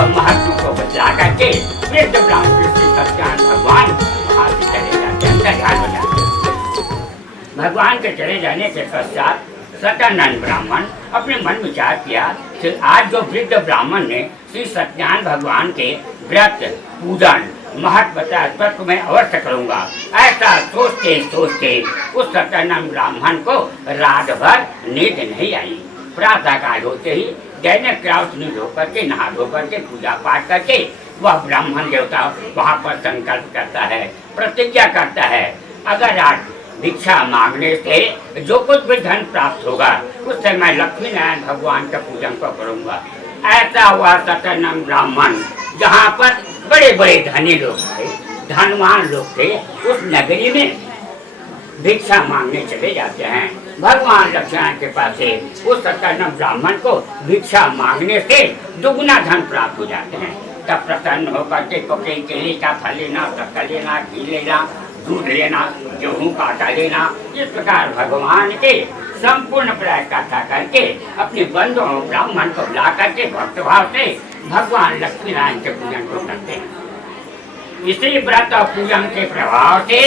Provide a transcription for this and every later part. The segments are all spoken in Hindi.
और महत्व को बतला करके वृद्ध ब्राह्मण श्री सत्यनारायण भगवान वहां से चले जाते हैं, ध्यान हो जाते हैं। भगवान के चले जाने के पश्चात सत्यानंद ब्राह्मण अपने मन विचार किया कि आज जो वृद्ध ब्राह्मण ने श्री सत्यनारायण भगवान के व्रत पूजन महत्व बताया तत्व मैं अवश्य करूंगा। ऐसा सोचते सोचते उस सत्यानंद ब्राह्मण को रात भर नींद नहीं आई। प्रातः काल होते ही दैनिक क्राउचनीय होकर के नहा धोकर के पूजा पाठ करके वह ब्राह्मण देवता वहाँ पर संकल्प करता है, प्रतिज्ञा करता है, अगर आज भिक्षा मांगने से जो कुछ भी धन प्राप्त होगा उससे मैं लक्ष्मी नारायण भगवान का पूजन को करूंगा। ऐसा हुआ सत्यानंद ब्राह्मण जहाँ पर बड़े बड़े धनी लोग थे, धनवान लोग थे, उस नगरी में भिक्षा मांगने चले जाते हैं। भगवान लक्ष्मण के पास से उस सत्यानंद ब्राह्मण को भिक्षा मांगने से दुगुना धन प्राप्त हो जाते हैं। तब प्रसन्न होकर के कोई केले का फल लेना, शक्कर लेना, घी लेना, दूध लेना, गेहूँ का आटा लेना, इस प्रकार भगवान के संपूर्ण प्राय कथा करके अपने बंधुओं ब्राह्मण को ला करके भक्तभाव से भगवान लक्ष्मी नारायण के पूजन को करते हैं। इसी व्रत और पूजन के प्रभाव से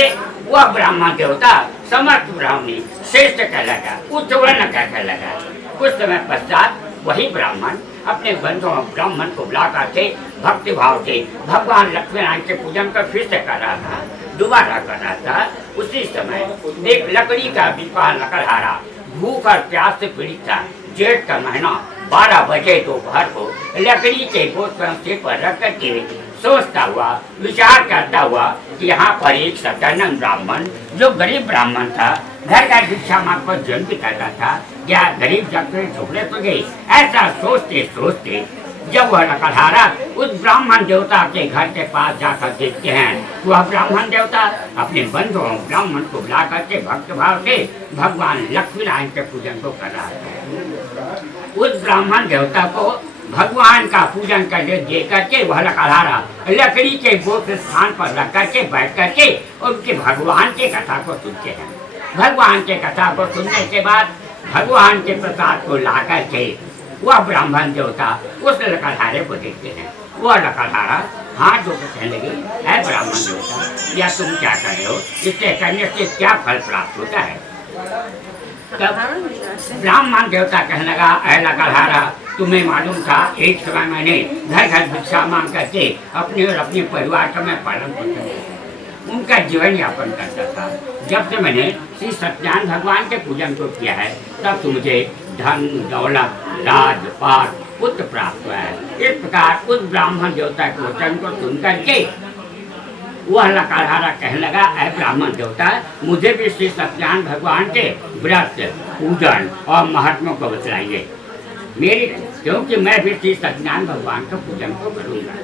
वह ब्राह्मण देवता समर्थ ब्राह्मणी श्रेष्ठ कहलाएगा, उच्च वर्ण कहलाएगा। कुछ समय पश्चात वही ब्राह्मण अपने बंधुओं ब्राह्मण को बुला करके भक्ति भाव से भगवान लक्ष्मी नारायण के पूजन को फिर से कर रहा था, दोबारा कर रहा था। उसी समय एक लकड़ी का विशाल लकड़हारा भूख और प्यास से पीड़ित था। जेठ का महीना 12 बजे दोपहर को लकड़ी के बोझ पर सिर पर रख करके सोचता हुआ, विचार करता हुआ कि यहाँ पर एक सत्यानंद ब्राह्मण जो गरीब ब्राह्मण था, घर का भिक्षा मांग पर जीवन बिताता था, क्या गरीब झोपड़े झोपड़े तो गए। ऐसा सोचते सोचते जब वह लकड़हारा उस ब्राह्मण देवता के घर के पास जाकर देखते हैं, वह ब्राह्मण देवता अपने बंधुओं ब्राह्मण को बुला करके भक्त भाव से भगवान लक्ष्मी नारायण के पूजन को कर रहा है। उस ब्राह्मण देवता को भगवान का पूजन करके दे करके वह लकड़हारा लकड़ी के बोझ स्थान पर रख करके बैठ करके उनके भगवान के कथा को सुनते हैं। भगवान के कथा को सुनने के बाद भगवान के प्रसाद को ला करके वह ब्राह्मण देवता उस लकड़हारे को देखते हैं। वह लकड़हारा हाथ जोड़कर कहने लगे, है ब्राह्मण देवता, या तुम क्या कर रहे हो, इससे करने से क्या फल प्राप्त होता है। तब ब्राह्मण देवता कहने लगा, है लकड़हारा, तुम्हें मालूम था एक समय मैंने घर घर भिक्षा मांग करके अपने और अपने परिवार का मैं पालन पोषण उनका जीवन यापन करता था। जब से मैंने श्री सत्यनारायण भगवान के पूजन को किया है तब से मुझे धन दौलत राज पाठ पुत्र प्राप्त हुआ है। इस प्रकार उस ब्राह्मण देवता के वचन को सुन करके वह लकड़हारा कहने लगा, ऐ ब्राह्मण देवता, मुझे भी श्री सत्यनारायण भगवान के व्रत पूजन और महात्मा को बतलाइए मेरी, क्योंकि मैं भी श्री सत्यनारायण भगवान के पूजन को करूँगा।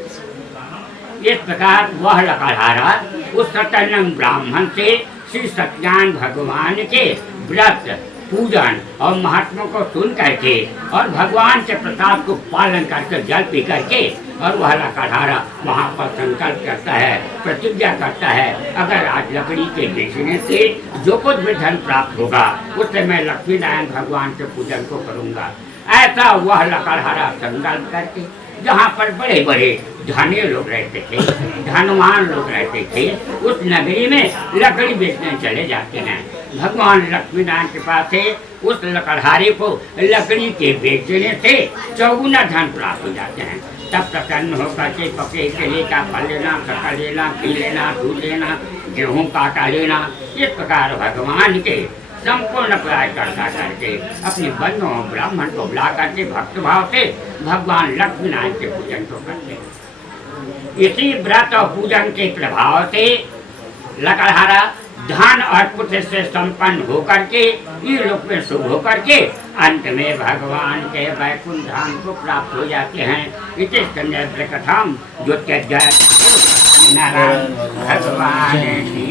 इस प्रकार वह लकड़हारा उस सत्यानंद ब्राह्मण से श्री सत्यनारायण भगवान के व्रत पूजन और महात्मा को सुन करके और भगवान के प्रसाद को पालन करके जल पी करके और वह लकड़हारा वहाँ पर संकल्प करता है, प्रतिज्ञा करता है, अगर आज लकड़ी के बेचने से जो कुछ भी धन प्राप्त होगा उससे मैं लक्ष्मी नारायण भगवान के पूजन को करूँगा। ऐसा वह लकड़हारा संकल्प करके जहाँ पर बड़े बड़े धनी लोग रहते थे, धनवान लोग रहते थे, उस नगरी में लकड़ी बेचने चले जाते हैं। भगवान लक्ष्मी नारायण के पास से उस लकड़हारे को लकड़ी के बेचने से 4 धन प्राप्त हो जाते हैं। तब प्रसन्न होकर के पके केले का फल लेना, शक्कर लेना, घी लेना, दूध लेना, गेहूँ का आटा लेना, इस प्रकार भगवान के संपूर्ण प्राय करता करके अपने बंधुओं ब्राह्मण को बुला करके भक्त भाव से भगवान लक्ष्मी नारायण के पूजन को करते हैं। इसी व्रत और पूजन के प्रभाव से लकड़हारा धन और पुत्र से संपन्न होकर के लोक में शुभ होकर के अंत में भगवान के वैकुंठ धाम को प्राप्त हो जाते हैं। इसे संजय कथाम जो नारायण भगवान की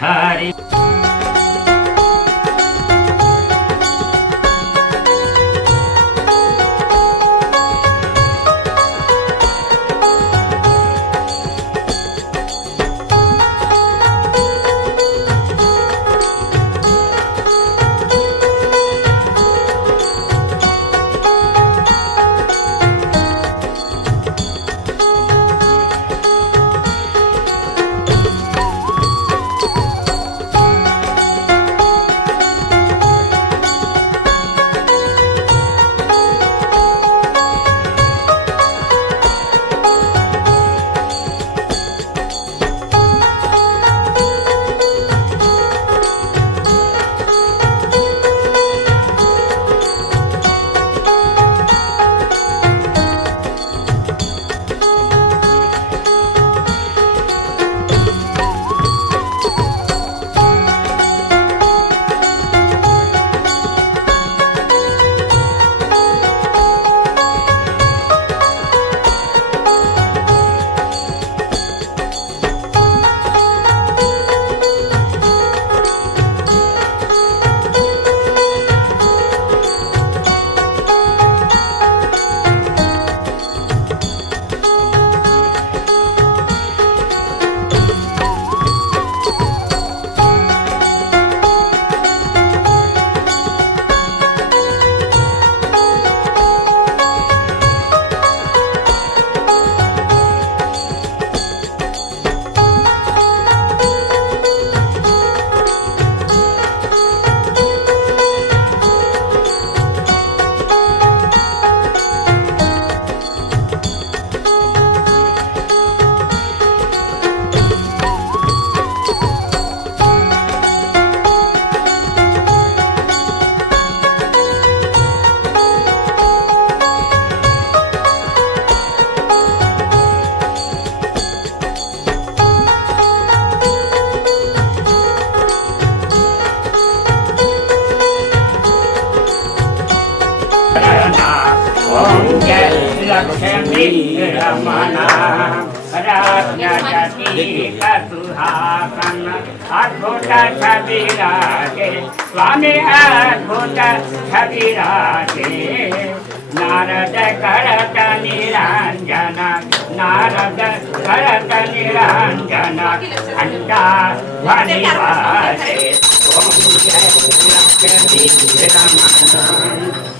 हरि लक्ष्मी रमणा राजतीत सुहासन अद्भुत छवि राजे स्वामी अद्भुत छवि राजे नारद करत निरंजन नारद करत निरंजन घंटा ध्वनि बाजे ओम जय लक्ष्मी रमण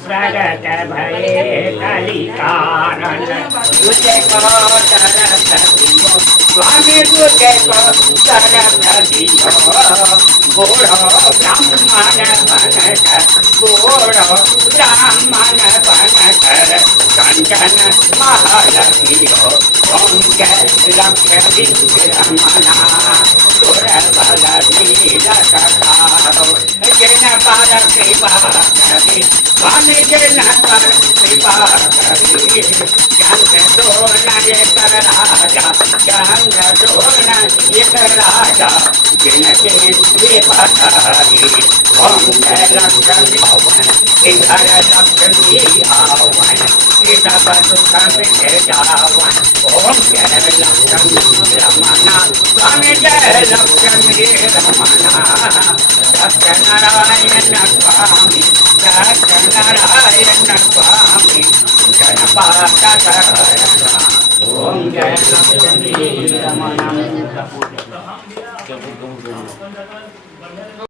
प्रगट भये कलिकारण तुझे को तरस दियो स्वामी तुझे को तरस दियो गोड़ो ब्राह्मण बनकर गोड़ो ब्राह्मण बनकर कंचन महालक्ष्मी हो ओम जय लक्ष्मी रमणा सुर बल शील सखारो जिन पर कृपा करी स्वामी जिन पर कृपा करी चंद सोन एक राजा चंद सोन एक राजा जिनकी विपदाई ओम जय लक्ष्मी इधर लक्ष्मी आवन सब दुख मिटे जावन ओम जय लक्ष्मी रमणा स्वामी जय लक्ष्मी रमणा सत्य नारायण काम